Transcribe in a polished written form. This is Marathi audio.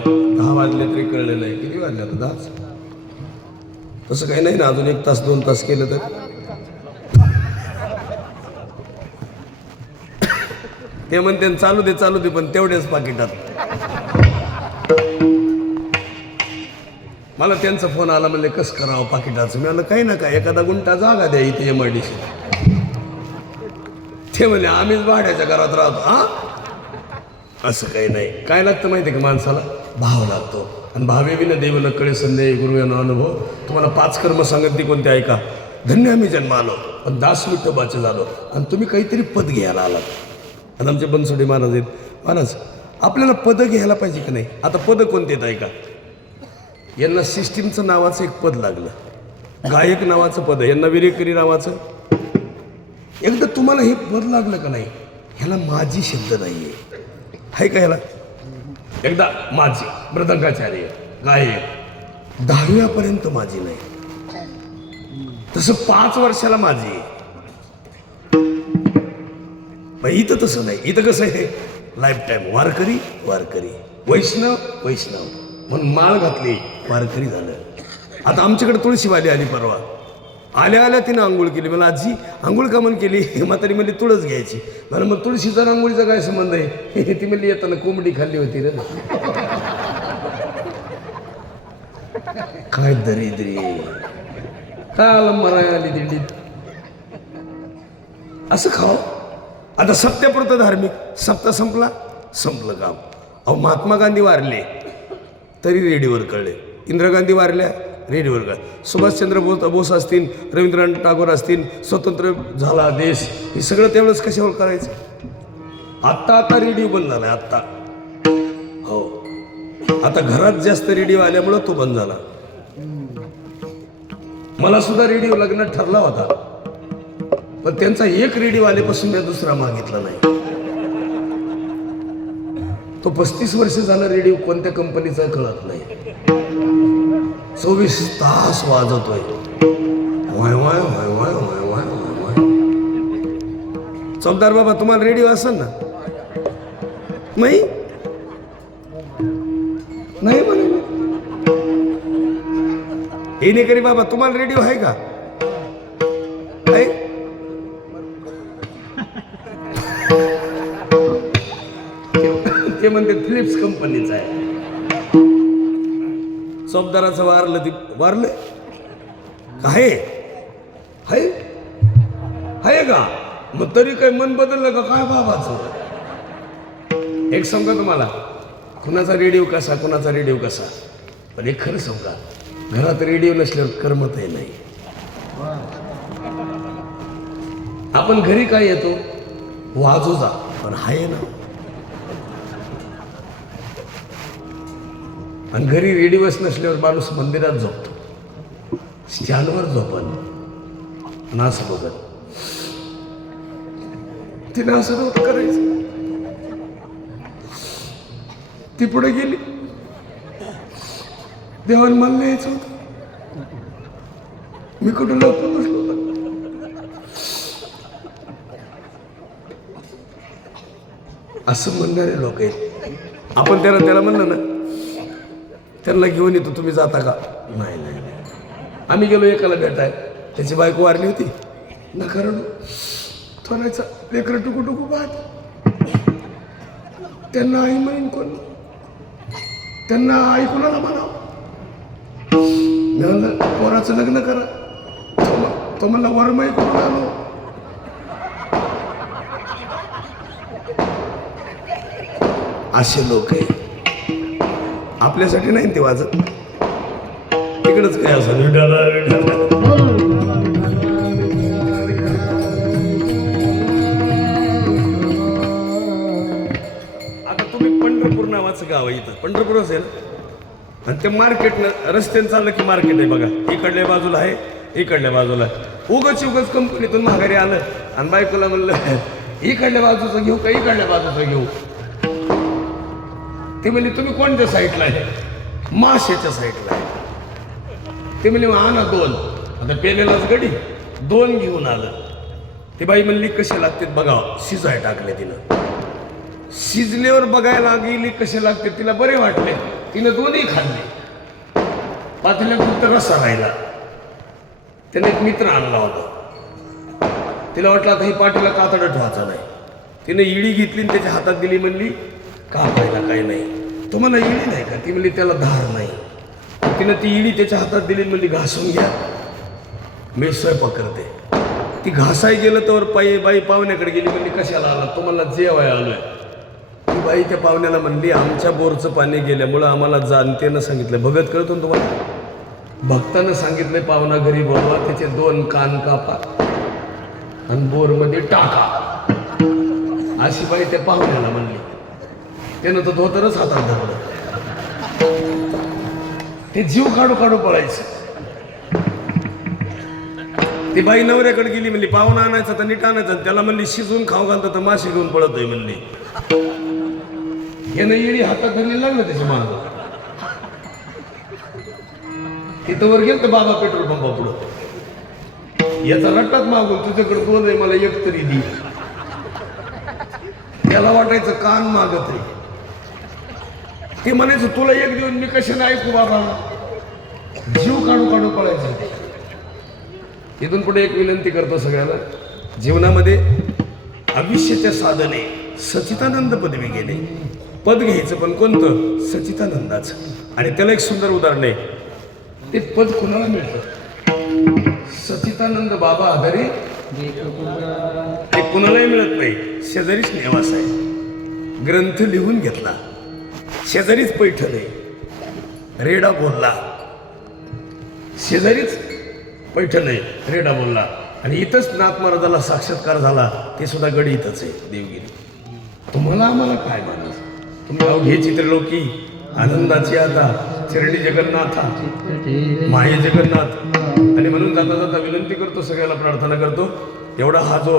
10 वाजले तरी कळलं नाही. किती वाजले आता? 10. तसं काही नाही ना, अजून 1 तास 2 तास केलं तर. ते म्हणते चालू दे पण तेवढ्याच पाकिटात. मला त्यांचा फोन आला, म्हणले कसं करावं पाकिटाचं. मी म्हणलं काही ना काय, एखादा गुंठा जागा द्या इथे MIDC. ते म्हणले आम्हीच भाड्याच्या घरात राहतो. हा, असं काही नाही. काय लागतं माहिती आहे का माणसाला? भाव लागतो. आणि भावे विना देव न कळे संदेह गुरु यानो अनुभव. तुम्हाला 5 कर्म सांगत ती कोणते ऐका. धन्य आम्ही जन्म आलो पण दास विठोबाचे झालो, आणि तुम्ही काहीतरी पद घ्यायला आलात. आणि आमचे बनसोडे महाराज आहेत. महाराज आपल्याला पदं घ्यायला पाहिजे की नाही? आता पदं कोणते आहेत ऐका. यांना सिस्टीमचं नावाचं एक पद लागलं, गायक नावाचं पद, यांना विरेकरी नावाचं. एकदा तुम्हाला हे पद लागलं का नाही, ह्याला माझी शब्द नाही आहे का ह्याला? एकदा माझी मृदंगाचार्य गायक 10व्यापर्यंत माझी नाही, तसं 5 वर्षाला माझी. इथं तसं नाही. इथं कसं आहे, लाईफ टाईम वारकरी वारकरी, वैष्णव वैष्णव, म्हणून माळ घातली वारकरी झालं. आता आमच्याकडे तुळशीवाली आली परवा. आल्या आल्या तिनं आंघोळ केली. मला आजी आंघोळ का म्हणून केली? म्हातारी म्हणली तुळस घ्यायची. मला मग तुळशीचा आंघोळीचा काय संबंध आहे? ती म्हणली येताना कोंबडी खाल्ली होती रे. काय दरिद्री, काय आलं मराय आली दिंडीत. असं खाव. आता सत्यापुरतं धार्मिक, सप्ताह संपला, संपलं काम. अहो महात्मा गांधी वारले तरी रेडिओवर कळले, इंदिरा गांधी वारल्या रेडिओवर कळले, सुभाषचंद्र बोस असतील, रवींद्रनाथ टागोर असतील, स्वतंत्र झाला देश, हे सगळं त्यावेळेस कशावर करायचं? आता रेडिओ बंद झालाय आत्ता. हो, आता घरात जास्त रेडिओ आल्यामुळं तो बंद झाला. मला सुद्धा रेडिओ लग्नात ठरला होता, पण त्यांचा एक रेडिओ आल्यापासून मी दुसरा मागितला नाही. तो 35 वर्ष झाला रेडिओ कोणत्या कंपनीचा कळत नाही. 24 तास वाजवतोय. वाय वाय वाय वाय वाय वाय वाय. चौकदार बाबा तुम्हाला रेडिओ असेल ना? नाही नाही म्हणे. हे नाही करी बाबा, तुम्हाला रेडिओ आहे का? आहे. ते म्हणते फिलिप्स कंपनीचा आहे. चौकदाराचं वारलं, ती वारलं आहे आहे का? मग तरी काय मन बदललं का काय बाबाचं? एक सांगा तुम्हाला, कुणाचा रेडिओ कसा, कुणाचा रेडिओ कसा. पण एक खरं सांगा, घरात रेडिओ नसल्यावर करमतही नाही. आपण घरी काय येतो, वाजू जा, पण आहे ना. आणि घरी रेडिओच नसल्यावर माणूस मंदिरात झोपतो, स्टँडवर झोपन, आणि असं बघत तिने असं नव्हतं करायचं. ती पुढे गेली, देवान मला यायचं होतं, मी कुठं लपून बसलो होतो. असं म्हणणारे लोक आहेत. आपण त्याला म्हणलं ना, त्यांना घेऊन येतो, तुम्ही जाता का? नाही नाही. आम्ही गेलो एकाला भेटाय, त्याची बायको वारली होती. नका रडू, थोडायचा लेकरं टुकू पाहत. त्यांना आई म्हणून कोण? त्यांना आई कोणाला म्हणावं? मी म्हणलं पोराचं लग्न करा. तो म्हणला वरमाई करून आलो. असे लोक आहे. आपल्यासाठी नाही ते वाजत, तिकडच काय असं विठाला विठाला. आता तुम्ही पंढरपूर नावाचं गाव आहे, इथं पंढरपूर असेल आणि ते मार्केटनं रस्त्यानं चाललं की मार्केट आहे बघा. इकडल्या बाजूला आहे, इकडल्या बाजूला. उगच कंपनीतून माघारी आलं आणि बायकोला म्हणलं इकडल्या बाजूचं घेऊ का इकडल्या बाजूचं घेऊ? ते म्हणले तुम्ही कोणत्या साईडला आहे? माशेच्या साईडला आहे. ते म्हणले आणा 2. आता पेलेलाच गडी 2 घेऊन आलं. ती बाई म्हणली कसे लागते बघा, शिजाय टाकले तिनं. शिजल्यावर बघायला गेली कसे लागते, तिला बरे वाटले. तिनं दोन्ही खाल्ले. पातेल्यात फक्त रस्सा राहिला. त्याने एक मित्र आणला होता. तिला वाटलं आता ही पाटीला कातडं ठेवायचा नाही. तिने इडी घेतली आणि त्याच्या हातात दिली. म्हणली कापायला काही नाही. तुम्हाला इडी नाही का? ती म्हणली त्याला धार नाही. तिनं ती इडी त्याच्या हातात दिली. म्हणली घासून घ्या, मी स्वयंपाक करते. ती घासाय गेलं तर बाई पाहुण्याकडे गेली. म्हणली कशाला आला? तुम्हाला जेवाय आलोय. ती बाई त्या पाहुण्याला म्हणली आमच्या बोरचं पाणी गेल्यामुळं आम्हाला जाणतेनं सांगितलं. भगत कळतो ना तुम्हाला? भक्तानं सांगितलंय पाहुणा घरी बोलवा, त्याचे 2 कान कापा आणि बोरमध्ये टाका. अशी बाई त्या पाहुण्याला म्हणली. त्यानं तर धोतरच हातात धरलं. ते जीव काढू काढू पळायचं. ती बाई नवऱ्याकडे गेली. म्हणली पाहुणा आणायचा तर नीट आणायचं. त्याला म्हणली शिजून खाऊ घालतं तर माशी घेऊन पळतोय म्हणली. यानं येडी हातात धरली, लागलं त्याच्या मागं. तिथं वर गेलं तर बाबा पेट्रोल पंपा पुढं. याचा रट्टात मागून तुझ्याकडे बोल आहे, मला एक तरी दी. त्याला वाटायचं कान मागत आहे. ते म्हणायचं तुला एक देऊन मी कशाने ऐकू बाबा. जीव काढू काढू पळायचं. इथून पुढे एक विनंती करतो सगळ्याला. जीवनामध्ये आयुष्याच्या साधने सच्चिदानंद पदवी गेले. पद घ्यायचं पण कोणतं? सच्चिदानंदाचं. आणि त्याला एक सुंदर उदाहरण आहे. ते पद कुणाला मिळतं? सच्चिदानंद बाबा आधारे ते कुणालाही मिळत नाही. शेजारीच निवास आहे. ग्रंथ लिहून घेतला. शेजारीच पैठण आहे. रेडा बोलला. शेजारीच पैठण आहे. रेडा बोलला. आणि इथंच नाथ महाराजाला साक्षात्कार झाला. ते सुद्धा गडी इथंच आहे देवगिरी. तुम्हाला आम्हाला काय मानस? तुम्ही अवघे चित्रलोकी आनंदाची आता चरणी जगन्नाथा माये जगन्नाथ. आणि म्हणून जाता जाता विनंती करतो, सगळ्याला प्रार्थना करतो, एवढा हा जो